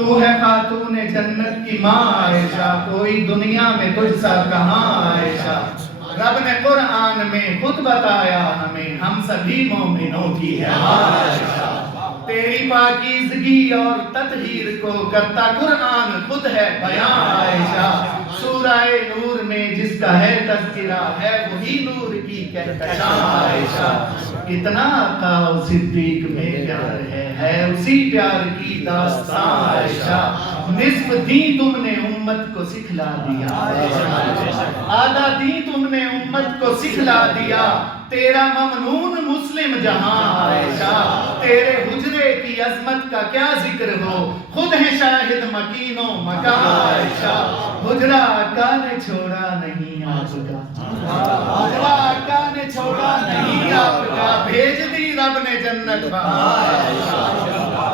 تو ہے خاتون جنت کی ماں عائشہ، کوئی دنیا میں تجھ سا کہاں عائشہ۔ رب نے قرآن میں خود بتایا ہمیں، ہم سبھی مومنوں کی ہے عائشہ۔ تیری پاکیزگی اور تطہیر کو کرتا قرآن خود ہے بیان عائشہ۔ سورہ نور میں جس کا ہے تذکرہ، ہے وہی نور کی کہکشاں عائشہ۔ کتنا آقا و صدیق میں پیار ہے اسی پیار کی داستان عائشہ۔ نصف دین تم نے امت کو سکھلا دیا عائشہ، آدھا دین تم نے امت کو سکھلا دیا، تیرا ممنون مسلم جہاں عائشہ۔ تیرے حجرے کی عظمت کا کیا ذکر ہو، خود ہے شاہد مکین و مکان عائشہ۔ حجرہ آقا نے چھوڑا نہیں آپ کا، حجرہ آقا نے چھوڑا نہیں آپ کا، بھیج دی رب نے جنت بہار۔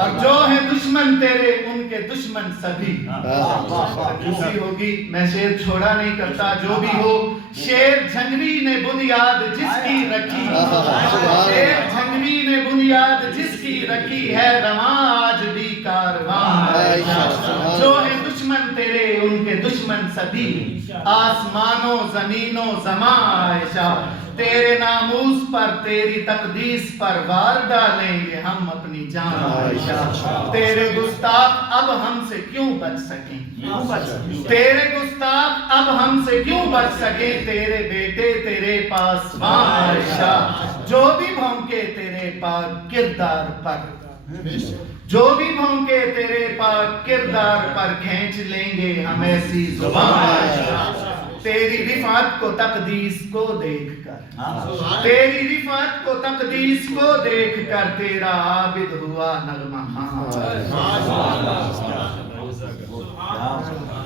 اور جو ہے دشمن تیرے ان کے دشمن سبھی، کسی ہوگی میں شیر چھوڑا نہیں کرتا جو بھی ہو، شیر جھنگوی نے بنیاد جس کی رکھی، شیر جھنگوی نے بنیاد جس کی رکھی ہے، رواں آج بھی کارواں۔ جو ہے دشمن تیرے ان کے دشمن سبھی، آسمان و زمین و زمان عائشہ۔ تیرے ناموس پر تیری تقدیس پر وار ڈالیں گے ہم اپنی جان عائشہ۔ تیرے گستاخ اب ہم سے کیوں بچ سکیں، تیرے گستاخ اب ہم سے کیوں بچ سکیں، تیرے بیٹے تیرے پاس ماں عائشہ۔ جو بھی بھونکے تیرے پاک کردار پر، جو بھی بھونکے تیرے پاک کردار پر، کھینچ لیں گے ہم ایسی زبان عائشہ۔ تیری رفعت کو تقدیس کو دیکھ کر، تیری رفعت کو تقدیس کو دیکھ کر، تیرا عابد ہوا نغمہ خان